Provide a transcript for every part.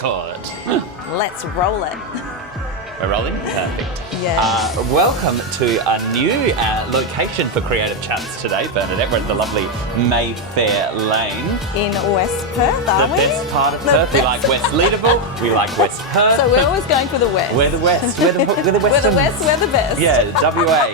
Good. Let's roll it. We're rolling? Perfect. Yeah. Welcome to a new location for Creative Chats today, Bernadette. We're at the lovely Mayfair Lane. In West Perth, are The we? best part of Perth. We like West Leederville. We like West Perth. So we're always going for the West. We're the West. We're the We're the Western. West, we're the best. Yeah, WA.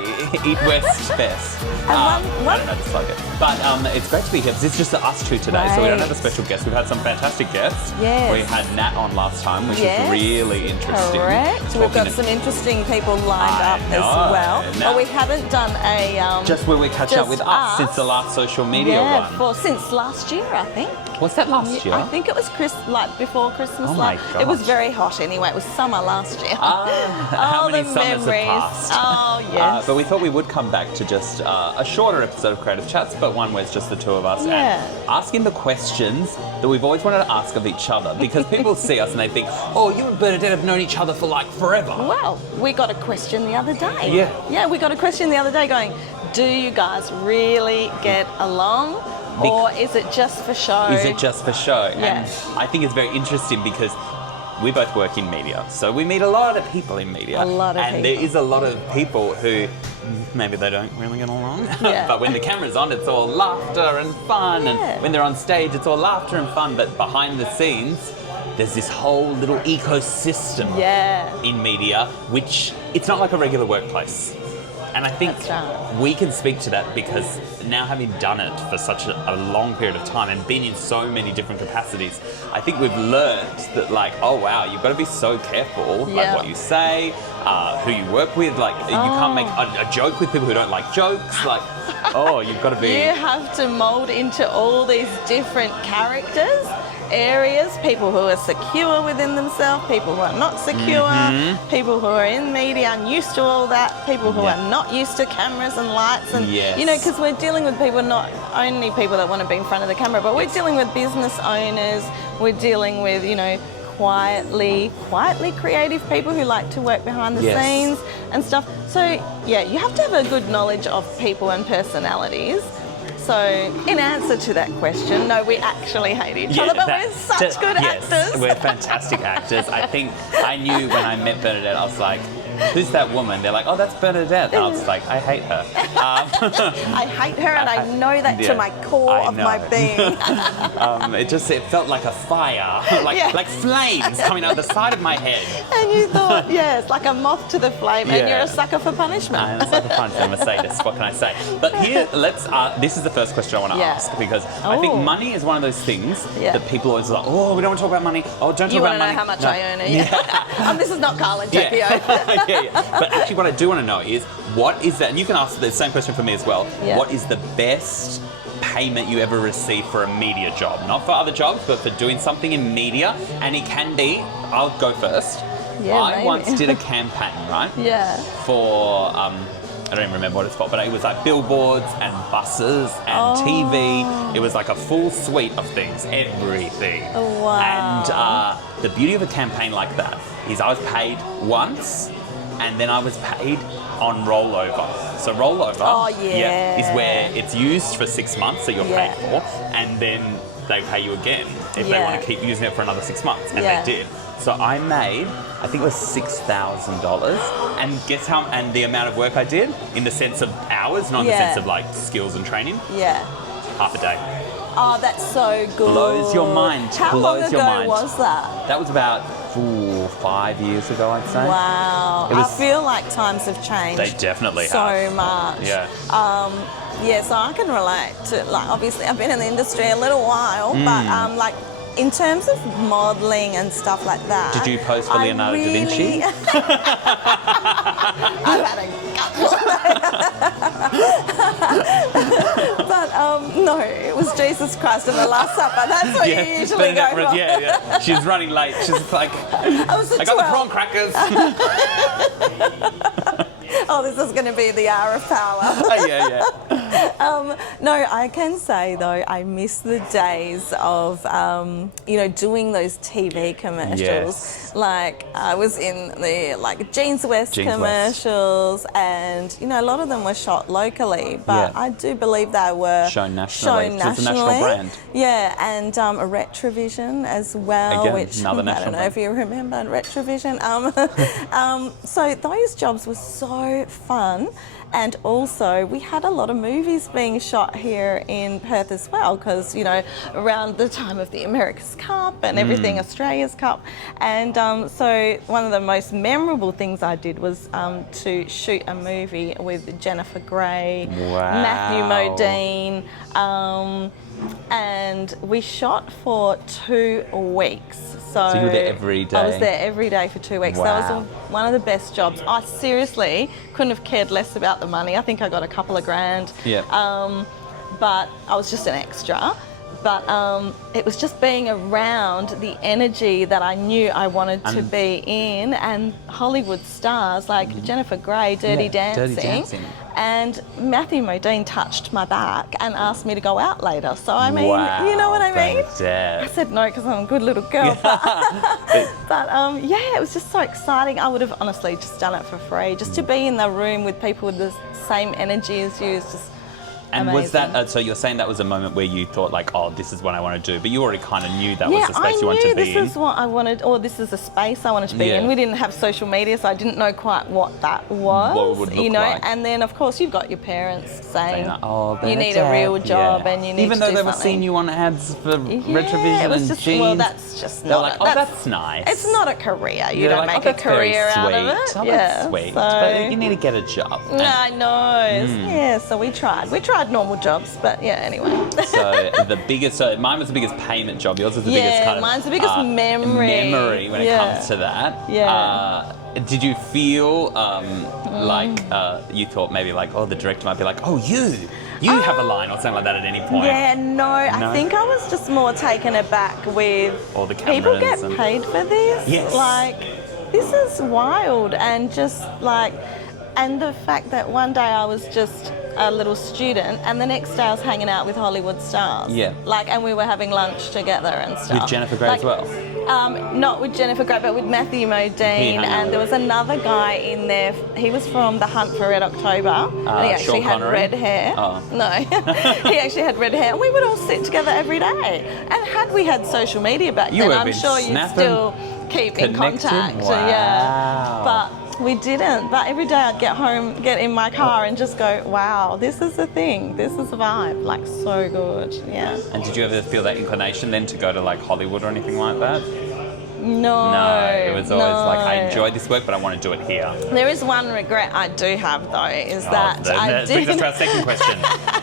Eat West best. I don't know, just like it. But it's great to be here because it's just us two today, so we don't have a special guest. We've had some fantastic guests. Yes. We had Nat on last time, which Yes. is really interesting. Correct. We've got some interesting people lined up as well. Now- But we haven't done a... just where we're catching up with us since the last social media one. Since last year, I think. Was that last year? I think it was before Christmas. Oh my gosh. It was very hot anyway. It was summer last year. How many the summers memories. have passed? Oh, yes. But we thought we would come back to just a shorter episode of Creative Chats, but one where it's just the two of us Yeah. and asking the questions that we've always wanted to ask of each other, because people see us and they think, oh, you and Bernadette have known each other for like forever. Well, we got a question the other day. Yeah. Yeah, we got a question the other day going, do you guys really get along? Or is it just for show? Is it just for show? Yeah. And I think it's very interesting because we both work in media, so we meet a lot of people in media. A lot of and people. there is a lot of people who maybe they don't really get along. Yeah. But when the camera's on, it's all laughter and fun. Yeah. And when they're on stage, it's all laughter and fun. But behind the scenes, there's this whole little ecosystem Yeah. in media, which it's not like a regular workplace. And I think That's right. we can speak to that because now having done it for such a long period of time and been in so many different capacities, I think we've learned that like, oh wow, you've got to be so careful like Yeah. what you say, who you work with, like you can't make a joke with people who don't like jokes, like, oh, you've got to be... You have to mould into all these different characters, areas, people who are secure within themselves, people who are not secure, people who are in media and used to all that, people who are not used to cameras and lights, and Yes. you know, because we're dealing with people, not only people that want to be in front of the camera, but we're dealing with business owners, we're dealing with, you know, quietly creative people who like to work behind the Yes. scenes and stuff. So yeah, you have to have a good knowledge of people and personalities. So, in answer to that question, no, we actually hate each other, but we're such good actors. We're fantastic actors. I think I knew when I met Bernadette, I was like, who's that woman? They're like, oh, that's Bernadette. And I was like, I hate her. I hate her, and I know that to my core of my being. It felt like a fire, like flames coming out the side of my head. And you thought, yeah, it's like a moth to the flame, and you're a sucker for punishment. I'm a sucker punch, I'm a sadist, what can I say? But here, this is the first question I want to ask, because I think money is one of those things that people always are like, oh, we don't want to talk about money. Oh, don't talk about money. You want to know how much I earn? This is not Carl and Jackie. But actually what I do want to know is, what is that, and you can ask the same question for me as well, what is the best payment you ever received for a media job? Not for other jobs, but for doing something in media. And it can be, I'll go first. I once did a campaign, right? Yeah. For, I don't even remember what it's for, but it was like billboards and buses and TV. It was like a full suite of things, everything. Wow. And the beauty of a campaign like that is I was paid once, and then I was paid on rollover. So rollover is where it's used for 6 months that you're paid for, and then they pay you again if they want to keep using it for another 6 months, and they did. So I made, I think it was $6,000, and guess how? And the amount of work I did in the sense of hours, not in the sense of like skills and training. Yeah. Half a day. Oh, that's so good. Blows your mind. How long ago was that? That was about 5 years ago, I'd say. Wow. I feel like times have changed. They definitely have. So much. Yeah. So I can relate to, like, obviously I've been in the industry a little while, but like, in terms of modelling and stuff like that. Did you pose for Leonardo da Vinci? I've had a couple. But no, it was Jesus Christ and the Last Supper. That's what you usually go for. Yeah. She's running late. She's like, I got the prawn crackers. Oh, this is going to be the hour of power. Yeah. No, I can say though, I miss the days of, doing those TV commercials. Yes. Like I was in the Jeans West commercials, and a lot of them were shot locally, but I do believe they were shown nationally. It's a national brand. Yeah, and Retrovision as well. Again, which another I national don't know brand. if you remember Retrovision. So those jobs were so fun. And also, we had a lot of movies being shot here in Perth as well, because, around the time of the America's Cup and everything, Australia's Cup. And so one of the most memorable things I did was to shoot a movie with Jennifer Grey, Matthew Modine, and we shot for 2 weeks. So you were there every day? I was there every day for 2 weeks. Wow. That was one of the best jobs. I seriously couldn't have cared less about the money. I think I got a couple of grand. Yeah. But I was just an extra. But it was just being around the energy that I knew I wanted to be in, and Hollywood stars like Jennifer Grey, Dirty Dancing. And Matthew Modine touched my back and asked me to go out later. So, I mean, you know what I mean? I said no because I'm a good little girl. But it was just so exciting. I would have honestly just done it for free. Just to be in the room with people with the same energy as you is just And amazing. was that, so you're saying that was a moment where you thought like, oh, this is what I want to do, but you already kind of knew that was the space you wanted to be in? Yeah, I knew this is what I wanted, or this is a space I wanted to be in. We didn't have social media, so I didn't know quite what that was. What it would look like. And then of course you've got your parents saying, oh, you need a real job and you need even to though do they were something. seeing you on ads for Retrovision it was and just, Jeans. Well, that's just they were not. like, that's nice. It's not a career. You don't like, make a career out of it. Oh, that's sweet. But you need to get a job. I know. Yeah, so we tried. We tried normal jobs, but anyway. So mine was the biggest payment job. Yours was the biggest kind of... mine's the biggest memory when it comes to that. Yeah. Did you feel like you thought maybe like, oh, the director might be like, oh, you have a line or something like that at any point? Yeah, no. I think I was just more taken aback with all the cameras. People get paid for this? Yes. Like, this is wild, and just like, and the fact that one day I was just a little student and the next day I was hanging out with Hollywood stars. Yeah. Like, and we were having lunch together and stuff. With Jennifer Grey as well? Not with Jennifer Grey, but with Matthew Modine, and there was another guy in there. He was from The Hunt for Red October, and he actually had red hair. Oh. No, he actually had red hair. And we would all sit together every day. And had we had social media back then, I'm sure you'd still keep in contact. Wow. Yeah, but we didn't. But every day I'd get home, get in my car, and just go, "Wow, this is the thing. This is a vibe. Like, so good." Yeah. And did you ever feel that inclination then to go to like Hollywood or anything like that? No. No, it was always like, I enjoy this work, but I want to do it here. There is one regret I do have, though, is that I did... brings us to our second question.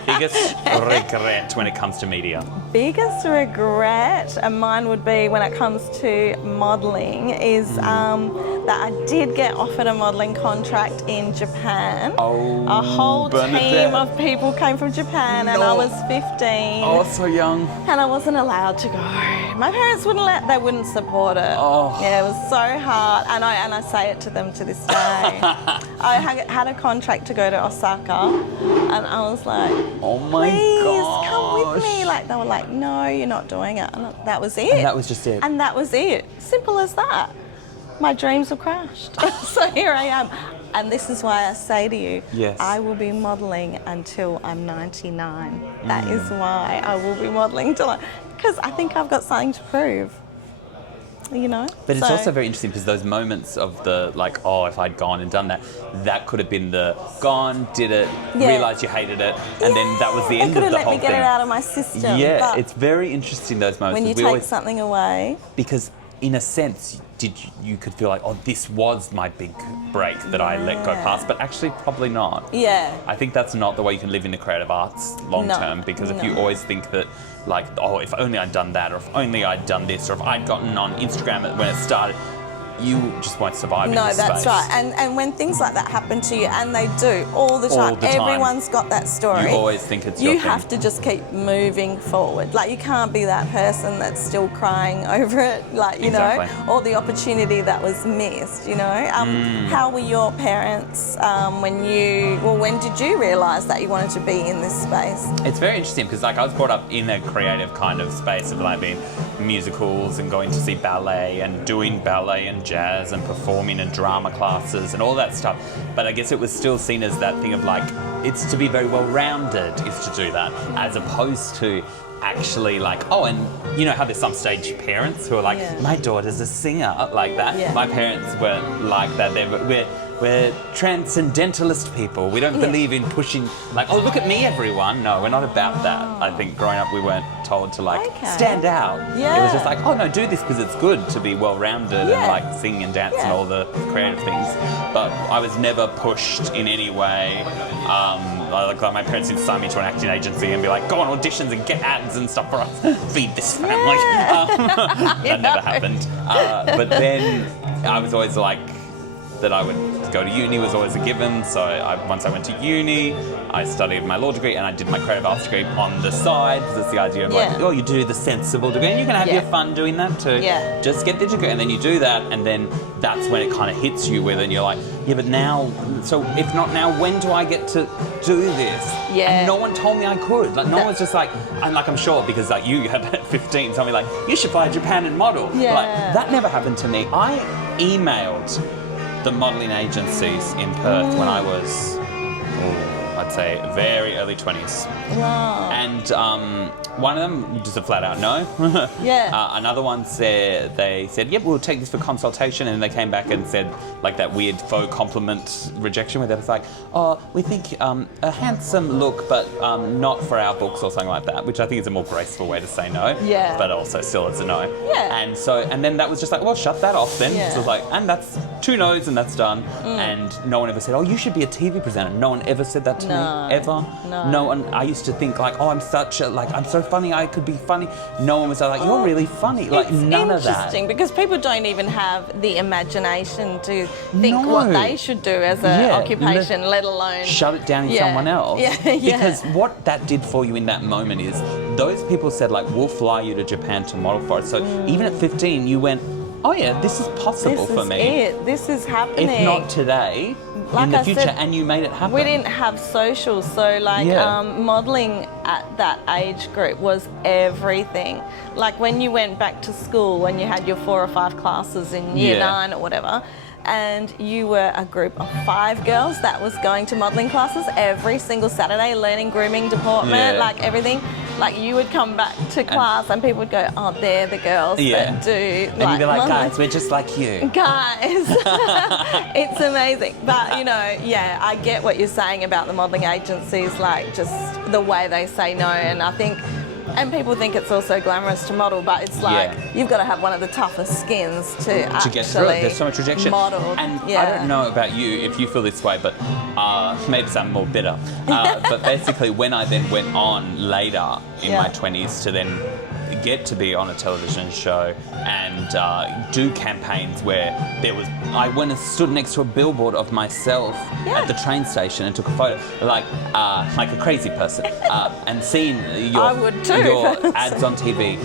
Biggest regret when it comes to media? Biggest regret, and mine would be when it comes to modelling, is that I did get offered a modelling contract in Japan. Oh, a whole team of people came from Japan, and I was 15. Oh, so young. And I wasn't allowed to go. My parents they wouldn't support it. Oh. Yeah, it was so hard, and I say it to them to this day. I had a contract to go to Osaka, and I was like, oh my please come with me. Like, they were like, no, you're not doing it. And that was it. And that was just it. And that was it. Simple as that. My dreams were crashed. So here I am. And this is why I say to you, yes, I will be modelling until I'm 99. That is why I will be modelling because I think I've got something to prove. You know? But it's also very interesting because those moments of the like, oh, if I'd gone and done that, that could have been the gone, did it, realised you hated it, and then that was the end of the whole thing. Let me get it out of my system. Yeah, but it's very interesting, those moments. when you take something away. Because in a sense, you could feel like, oh, this was my big break that I let go past, but actually probably not. Yeah. I think that's not the way you can live in the creative arts long term, because if you always think that, like, oh, if only I'd done that, or if only I'd done this, or if I'd gotten on Instagram when it started, you just won't survive in No, this that's space. right. And when things like that happen to you, and they do all the time, everyone's got that story. You always think it's your You thing. have to just keep moving forward. Like, you can't be that person that's still crying over it, like, you know, or the opportunity that was missed, you know. How were your parents when did you realise that you wanted to be in this space? It's very interesting because, like, I was brought up in a creative kind of space of, like, being musicals and going to see ballet and doing ballet and jazz and performing and drama classes and all that stuff. But I guess it was still seen as that thing of, like, it's to be very well-rounded is to do that, as opposed to actually, like, oh, and you know how there's some stage parents who are like, my daughter's a singer, like that. Yeah. My parents weren't like that. We're transcendentalist people. We don't believe in pushing, like, oh, look at me, everyone. No, we're not about that. I think growing up we weren't told to, like, stand out. Yeah. It was just like, oh, no, do this because it's good to be well-rounded and, like, sing and dance and all the creative things. But I was never pushed in any way. Like my parents didn't sign me to an acting agency and be like, go on auditions and get ads and stuff for us. Feed this family. That never happened. But then I was always like, that I would go to uni was always a given. So once I went to uni, I studied my law degree and I did my creative arts degree on the side. Because it's the idea of like, oh, you do the sensible degree and you can have your fun doing that too. Yeah. Just get the degree and then you do that and then that's when it kind of hits you with, and you're like, yeah, but now, so if not now, when do I get to do this? Yeah. And no one told me I could. Like, no one was just like, I'm sure because like you had at 15 told me like, you should fly to Japan and model. Yeah. Like, that never happened to me. I emailed the modelling agencies in Perth when I was, I'd say, very early 20s. Wow. And one of them just a flat out no. Another one they said, yep, we'll take this for consultation. And they came back and said, like that weird faux compliment rejection where they was like, oh, we think a handsome look, but not for our books or something like that, which I think is a more graceful way to say no. Yeah. But also still it's a no. Yeah. And then that was just like, well, shut that off then. Yeah. So it was like, and that's 2 no's and that's done. And no one ever said, oh, you should be a TV presenter. No one ever said that to me, ever. No one. I used to think like, oh, I'm so funny, I could be funny. No one was like, you're really funny. Like, none of that. It's interesting because people don't even have the imagination to think what they should do as an occupation, let alone shove it down in someone else. Because what that did for you in that moment is those people said like, we'll fly you to Japan to model for it. So even at 15, you went, oh yeah, this is possible for me. This is happening. If not today, like in the future, and you made it happen. We didn't have socials, so like modelling at that age group was everything. Like when you went back to school, when you had your 4 or 5 classes in year 9 or whatever, and you were a group of 5 girls that was going to modelling classes every single Saturday, learning grooming deportment, like everything. Like you would come back to class and people would go, oh, they're the girls that do. And you'd be like, guys, we're just like you. Guys, it's amazing. But, you know, I get what you're saying about the modelling agencies, like just the way they say no. And I think, and people think it's also glamorous to model, but it's like you've got to have one of the toughest skins to actually get through it. There's so much rejection. Model. And I don't know about you if you feel this way, but maybe I'm more bitter. But basically, when I then went on later in my 20s to then get to be on a television show and do campaigns where I went and stood next to a billboard of myself at the train station and took a photo like a crazy person and seeing your ads on TV,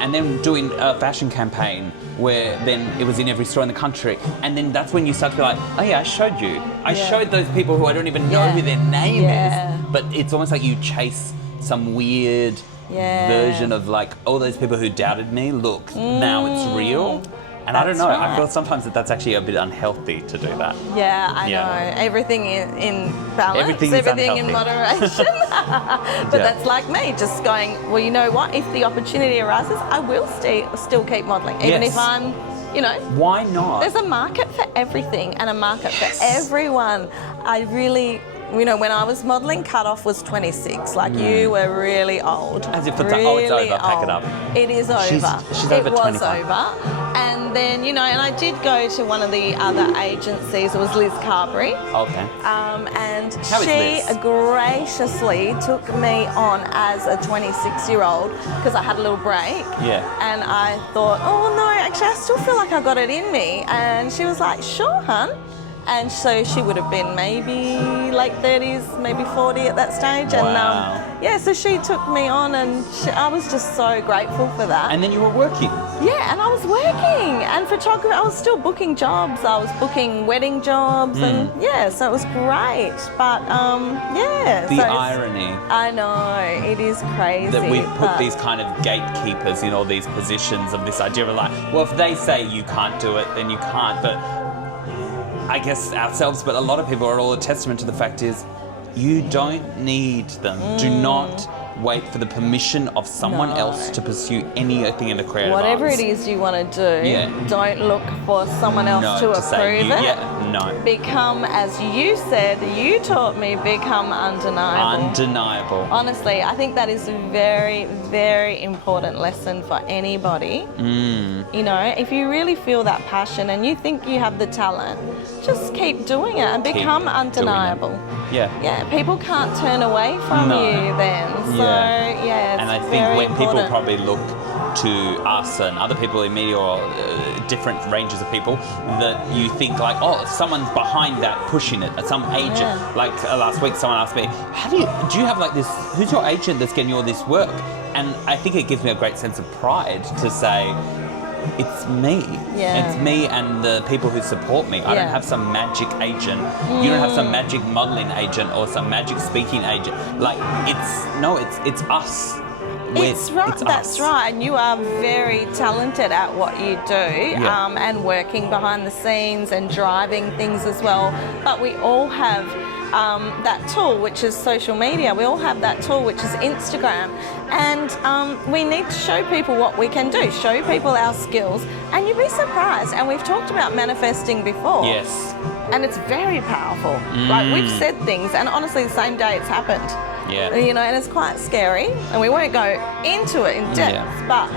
and then doing a fashion campaign where then it was in every store in the country, and then that's when you start to be like, oh yeah, I showed you. I showed those people who I don't even know who their name is, but it's almost like you chase some weird version of like, all those people who doubted me, look, now it's real. And I don't know, I feel sometimes that's actually a bit unhealthy to do that. Yeah, I know. Everything in balance, everything in moderation. But that's like me, just going, well, you know what? If the opportunity arises, I will still keep modelling, even if I'm, you know. Why not? There's a market for everything and a market for everyone. I really... You know, when I was modelling, cut-off was 26. Like, you were really old. As if it's it's over, pack it up. It is over. She's over 25. It was over. And then, you know, and I did go to one of the other agencies. It was Liz Carberry. Okay. And How is she Liz? graciously took me on as a 26-year-old because I had a little break. Yeah. And I thought, oh no, actually I still feel like I got it in me. And she was like, sure, hun. And so she would have been maybe late 30s, maybe 40 at that stage. Wow. And yeah, so she took me on, and I was just so grateful for that. And then you were working. Yeah, and I was working, and photography, I was still booking jobs. I was booking wedding jobs, and yeah, so it was great. But yeah. The so irony. I know, it is crazy. That we've put these kind of gatekeepers in all these positions of this idea of like, well, if they say you can't do it, then you can't. But I guess ourselves, but a lot of people are all a testament to the fact is you don't need them. Do not wait for the permission of someone else to pursue anything in the creative Whatever arts. it is you want to do, don't look for someone else to approve it. Yeah, no. Become, as you said, you taught me, become undeniable. Undeniable. Honestly, I think that is a very, very important lesson for anybody. You know, if you really feel that passion and you think you have the talent, just keep doing it and become undeniable. Yeah. Yeah, people can't turn away from you then. So, yeah, and I it's think very when people important. probably look to us and other people in media or different ranges of people, that you think like, oh, someone's behind that pushing it, some agent. Yeah. Like last week someone asked me, do you have like this, who's your agent that's getting you all this work? And I think it gives me a great sense of pride to say, it's me. Yeah. It's me and the people who support me. I don't have some magic agent. You don't have some magic modeling agent or some magic speaking agent. Like, it's us. It's right, it's that's us. right. And you are very talented at what you do, and working behind the scenes and driving things as well. But we all have that tool, which is social media. We all have that tool, which is Instagram. And we need to show people what we can do, show people our skills, and you'd be surprised. And we've talked about manifesting before. Yes. And it's very powerful. Like, we've said things, and honestly, the same day it's happened. Yeah. You know, and it's quite scary, and we won't go into it in depth, but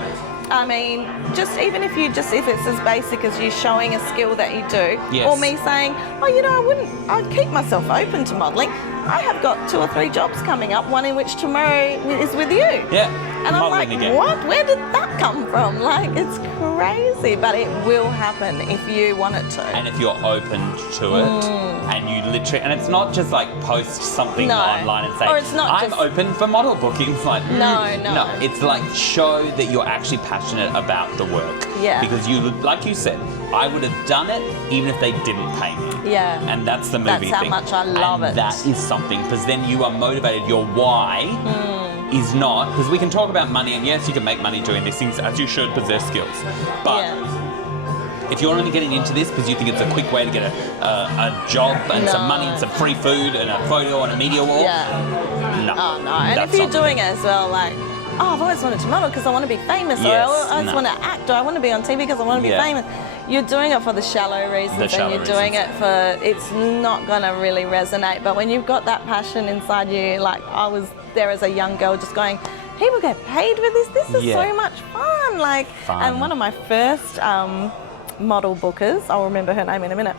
I mean, just even if it's as basic as you showing a skill that you do, or me saying, oh, you know, I'd keep myself open to modelling. I have got 2 or 3 jobs coming up, one in which tomorrow is with you. Yeah. And I'm like, what? Where did that come from? Like, it's crazy, but it will happen if you want it to. And if you're open to it, and you literally, and it's not just like post something online and say, or it's not I'm open for model bookings. Like, no. It's like show that you're actually passionate about the work. Yeah. Because you, like you said, I would have done it even if they didn't pay me. Yeah. And that's the movie That's thing. how much I love and it. that is something, because then you are motivated. Your why is not, because we can talk about money, and yes, you can make money doing these things, as you should, because they're skills. But if you're only getting into this because you think it's a quick way to get a job and some money and some free food and a photo on a media wall, no. Oh, no. And if you're doing it as well, like, oh, I've always wanted to model because I want to be famous, or I always want to act, or I want to be on TV because I want to be famous. You're doing it for the shallow reasons, and you're doing it for, it's not going to really resonate. But when you've got that passion inside you, like I was there as a young girl just going, people get paid for this, this is so much fun. Like, and one of my first model bookers, I'll remember her name in a minute,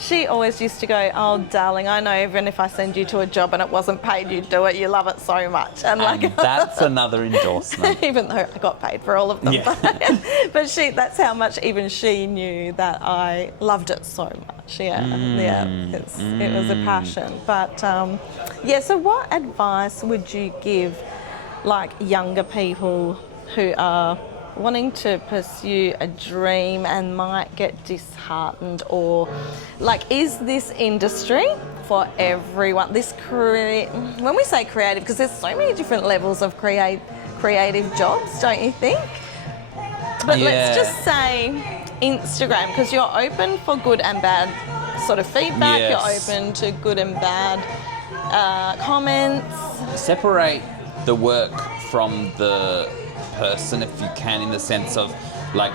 she always used to go, oh darling, I know even if I send you to a job and it wasn't paid, you'd do it, you love it so much. And like, that's another endorsement. Even though I got paid for all of them. But that's how much even she knew that I loved it so much. It was a passion. But so what advice would you give like younger people who are wanting to pursue a dream and might get disheartened, or like, is this industry for everyone? This career, when we say creative, because there's so many different levels of creative jobs, don't you think? But let's just say Instagram, because you're open for good and bad sort of feedback. You're open to good and bad comments. Separate the work from the person if you can, in the sense of like